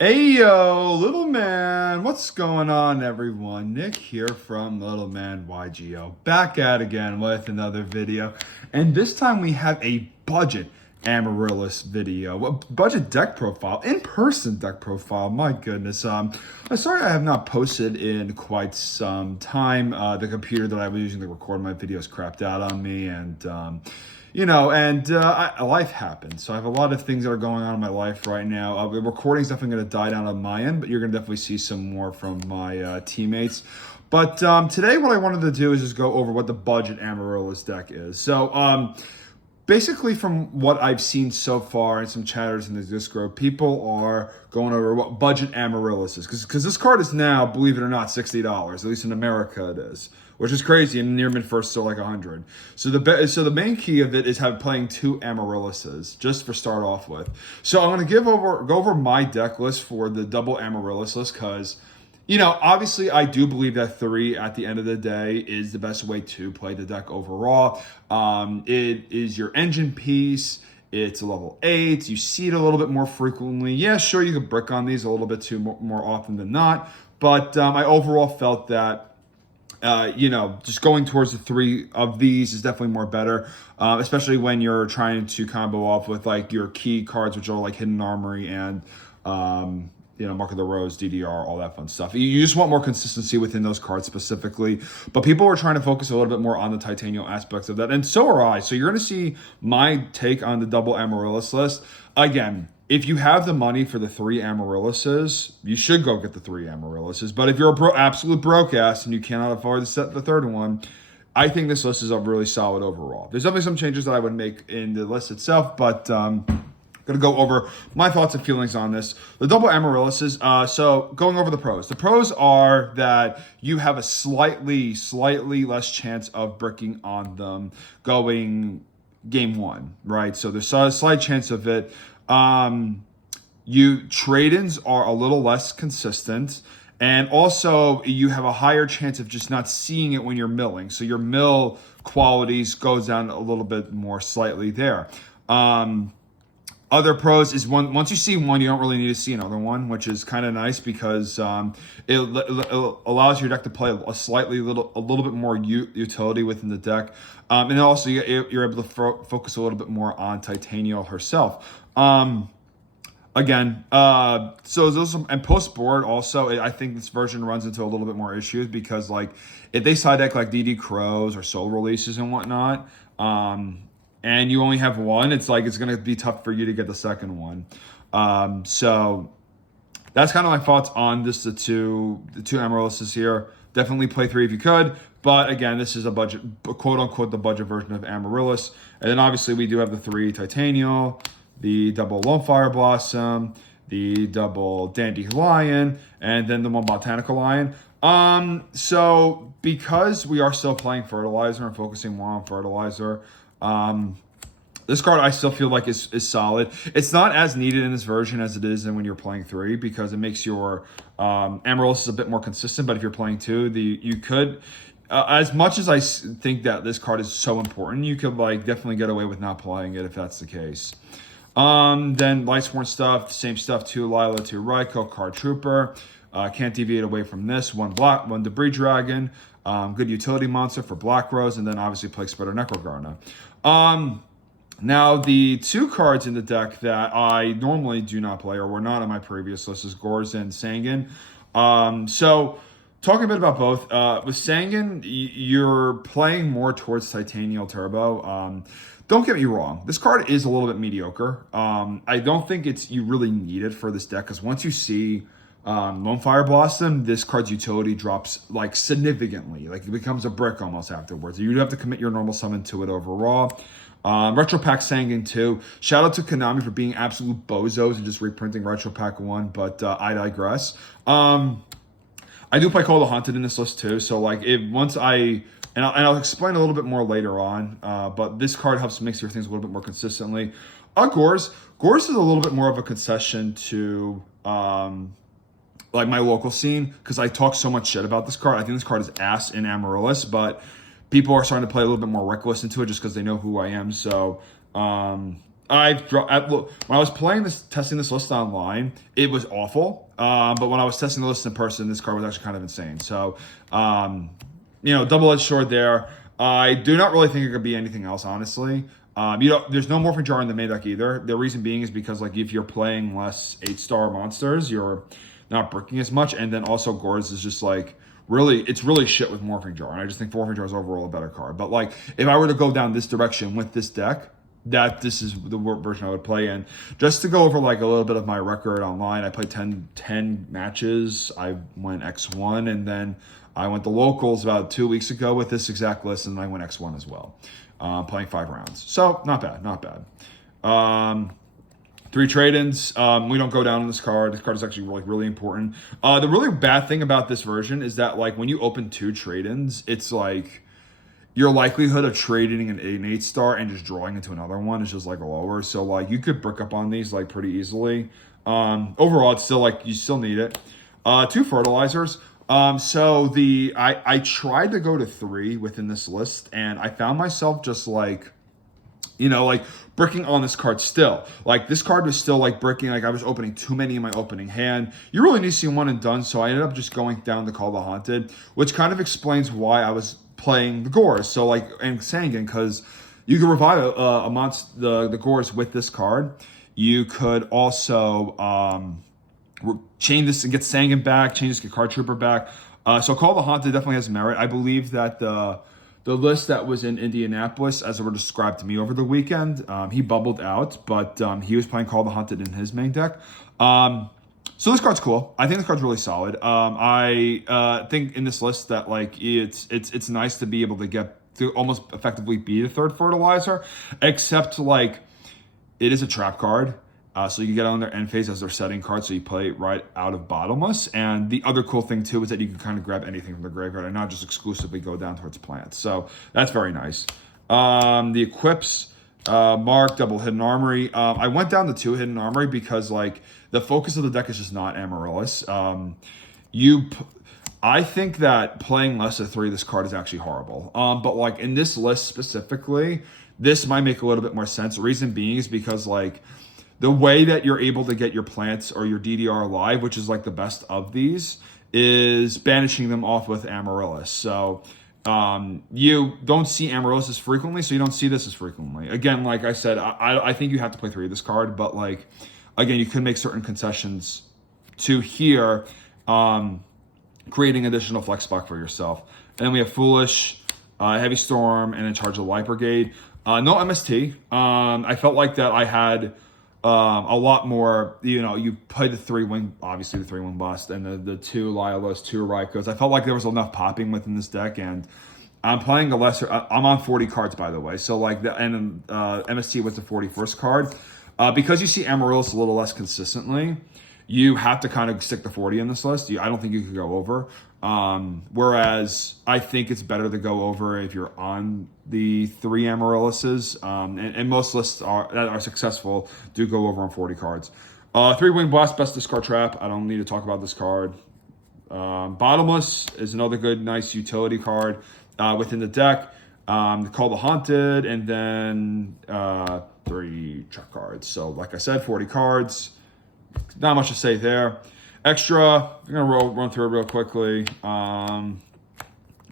Hey yo, little man, what's going on, everyone? Nick here from Little Man YGO, back at again with another video, and this time we have a budget Amaryllis video, a budget deck profile, in-person deck profile. My goodness, I'm sorry I have not posted in quite some time. The computer that I was using to record my videos crapped out on me, and life happens. So I have a lot of things that are going on in my life right now. The recording's definitely going to die down on my end, but you're going to definitely see some more from my teammates. But today, what I wanted to do is just go over what the budget Amaryllis deck is. So basically, from what I've seen so far and some chatters in the Discord, people are going over what budget Amaryllis is. Because this card is now, believe it or not, $60. At least in America it is. Which is crazy, and near mid first still like 100. So the main key of it is playing two Amaryllises, just for start off with. So I'm gonna go over my deck list for the double Amaryllis list, because obviously I do believe that 3 at the end of the day is the best way to play the deck overall. It is your engine piece. It's a level 8. You see it a little bit more frequently. Yeah, sure, you could brick on these a little bit too more often than not. But I overall felt that just going towards the 3 of these is definitely more better, especially when you're trying to combo off with like your key cards, which are like Hidden Armory and Mark of the Rose, DDR, all that fun stuff. You just want more consistency within those cards specifically. But people are trying to focus a little bit more on the titanium aspects of that, and so are I. So you're going to see my take on the double Amaryllis list. Again, if you have the money for the 3 Amaryllises, you should go get the 3 Amaryllises. But if you're absolute broke ass and you cannot afford to set the third one, I think this list is a really solid overall. There's definitely some changes that I would make in the list itself, but going to go over my thoughts and feelings on this. The double Amaryllises, so going over the pros. The pros are that you have a slightly less chance of bricking on them going game 1, right? So there's a slight chance of it. Trade-ins are a little less consistent, and also you have a higher chance of just not seeing it when you're milling. So your mill qualities goes down a little bit more slightly there. Other pros is once you see one, you don't really need to see another one, which is kind of nice because it allows your deck to play a little bit more utility within the deck, and then also you're able to focus a little bit more on Titania herself. So those and post board also, I think this version runs into a little bit more issues because like if they side deck like DD Crows or Soul Releases and whatnot, and you only have one, it's going to be tough for you to get the second one. So that's kind of my thoughts on this. The two Amaryllises here. Definitely play 3 if you could. But again, this is a budget, quote unquote, the budget version of Amaryllis. And then obviously we do have the 3 Titanial, the double Lone Fire Blossom, the double Dandelion, and then the one Botanical Lion. So because we are still playing Fertilizer and focusing more on Fertilizer, this card I still feel like is solid. It's not as needed in this version as it is when you're playing 3 because it makes your Amaryllis a bit more consistent. But if you're playing 2, you could, as much as I think that this card is so important, you could definitely get away with not playing it if that's the case. Then Lightsworn stuff, same stuff. 2 Lila, 2 Raikou, Card Trooper. Can't deviate away from this. 1 Debris Dragon. Good utility monster for Black Rose, and then obviously Plague Spreader Necrogarna. Now, the 2 cards in the deck that I normally do not play or were not on my previous list is Gorz and Sangan. So, talking a bit about both. With Sangan, you're playing more towards Titanial Turbo. Don't get me wrong. This card is a little bit mediocre. I don't think you really need it for this deck because once you see Lone Fire Blossom, this card's utility drops significantly. It becomes a brick almost afterwards. You have to commit your normal summon to it overall. Retro Pack Sangan 2. Shout out to Konami for being absolute bozos and just reprinting Retro Pack 1, but I digress. I do play Call the Haunted in this list too, so I'll explain a little bit more later on, but this card helps mix your things a little bit more consistently. Gorz is a little bit more of a concession to my local scene because I talk so much shit about this card. I think this card is ass in Amaryllis, but people are starting to play a little bit more reckless into it just because they know who I am. So Look, when I was testing this list online, it was awful. But when I was testing the list in person, this card was actually kind of insane. So, double-edged sword there. I do not really think it could be anything else, honestly. There's no Morphing Jar in the main deck either. The reason being is because like if you're playing less 8-star monsters, you're not bricking as much, and then also Gores is just like it's really shit with Morphing Jar, and I just think Morphing Jar is overall a better card. But like if I were to go down this direction with this deck, this is the version I would play in. Just to go over like a little bit of my record online, I played 10 matches. I went X1, and then I went to locals about 2 weeks ago with this exact list, and I went X1 as well, playing 5 rounds. So not bad. 3 trade-ins. We don't go down on this card. This card is actually really important. The really bad thing about this version is that like when you open 2 trade-ins, it's like your likelihood of trading an 8-star and just drawing into another one is just like lower. So like you could brick up on these like pretty easily. Overall, it's still like you still need it. 2 fertilizers. I tried to go to 3 within this list, and I found myself just like, bricking on this card still. Like this card was still like bricking, like I was opening too many in my opening hand. You really need to see one and done, so I ended up just going down to Call the Haunted, which kind of explains why I was playing the Gores. So like, and Sangan, because you could revive a monster, the Gores with this card. You could also chain this and get Sangan back, change this, get Card Trooper back. So Call the Haunted definitely has merit. I believe that the list that was in Indianapolis, as it were described to me over the weekend, he bubbled out, but he was playing Call the Haunted in his main deck. So this card's cool. I think this card's really solid. I think in this list that like it's nice to be able to get to almost effectively be the 3rd fertilizer, except like it is a trap card. So you can get on their end phase as their setting card, so you play it right out of Bottomless. And the other cool thing too is that you can kind of grab anything from the graveyard and not just exclusively go down towards plants. So that's very nice. The equips, Mark, double Hidden Armory. I went down to 2 Hidden Armory because like the focus of the deck is just not Amaryllis. I think that playing less of 3 of this card is actually horrible. But like in this list specifically, this might make a little bit more sense. The reason being is because like the way that you're able to get your plants or your DDR alive, which is like the best of these, is banishing them off with Amaryllis. So you don't see Amaryllis as frequently, so you don't see this as frequently. Again, like I said, I think you have to play 3 of this card, but like, again, you could make certain concessions to here, creating additional flex spot for yourself. And then we have Foolish, Heavy Storm, and in charge of the Light Brigade. No MST. I felt like that I had a lot more, you played the 3-wing, obviously the 3-wing bust, and the 2 Lilas, 2 Raikos. I felt like there was enough popping within this deck, and I'm playing a lesser, I'm on 40 cards, by the way. So like, MST was the 41st card. Because you see Amaryllis a little less consistently, you have to kind of stick to 40 in this list. I don't think you could go over. Whereas I think it's better to go over if you're on the 3 Amaryllises. And most lists that are successful do go over on 40 cards. 3-wing blast, best discard trap. I don't need to talk about this card. Bottomless is another good, nice utility card within the deck. Call the Haunted, and then 3 trap cards. So like I said, 40 cards. Not much to say there. Extra, I'm going to run through it real quickly.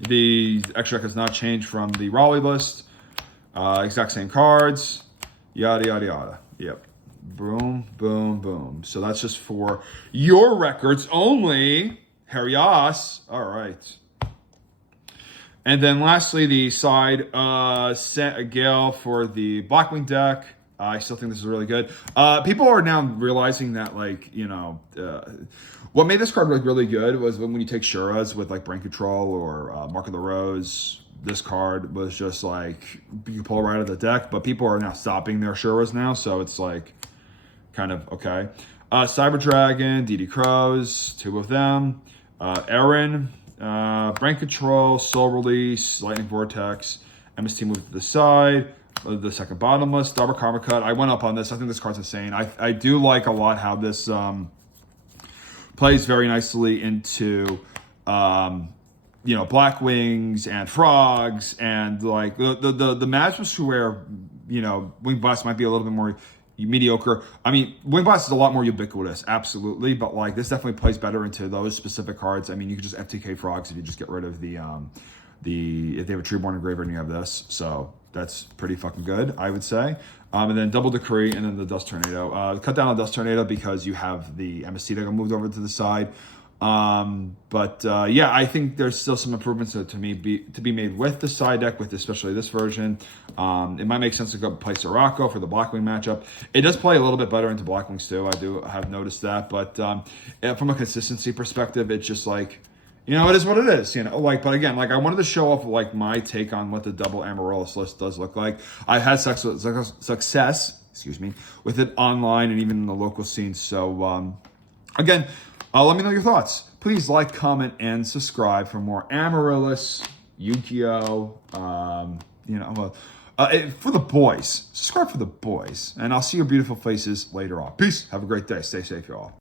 The extra deck has not changed from the Raleigh list. Exact same cards. Yada, yada, yada. Yep. Boom, boom, boom. So that's just for your records only. Herias. All right. And then lastly, the side Gale for the Blackwing deck. I still think this is really good. People are now realizing that, like, what made this card look really good was when you take Shuras with, like, Brain Control or Mark of the Rose. This card was just, like, you pull right out of the deck. But people are now stopping their Shuras now, so it's, like, kind of okay. Cyber Dragon, DD Crows, 2 of them. Aaron, Brain Control, Soul Release, Lightning Vortex, MST moved to the side. The second Bottomless, Double Karma Cut. I went up on this. I think this card's insane. I do like a lot how this plays very nicely into Black Wings and Frogs, and like the matches where Wing Blast might be a little bit more mediocre. I mean, Wing Blast is a lot more ubiquitous, absolutely, but like this definitely plays better into those specific cards. I mean, you could just FTK Frogs if you just get rid of the if they have a Treeborn Engraver and you have this, so that's pretty fucking good, I would say. And then Double Decree, and then the Dust Tornado. Cut down on Dust Tornado because you have the MST that got moved over to the side. Yeah, I think there's still some improvements to be made with the side deck, with especially this version. It might make sense to go play Sirocco for the Blackwing matchup. It does play a little bit better into Blackwings too. I do have noticed that, but from a consistency perspective, it's just like, it is what it is, but again, I wanted to show off my take on what the double Amaryllis list does look like. I've had success, with it online and even in the local scene. So, again, let me know your thoughts. Please like, comment, and subscribe for more Amaryllis, Yu-Gi-Oh! For the boys. Subscribe for the boys. And I'll see your beautiful faces later on. Peace. Have a great day. Stay safe, y'all.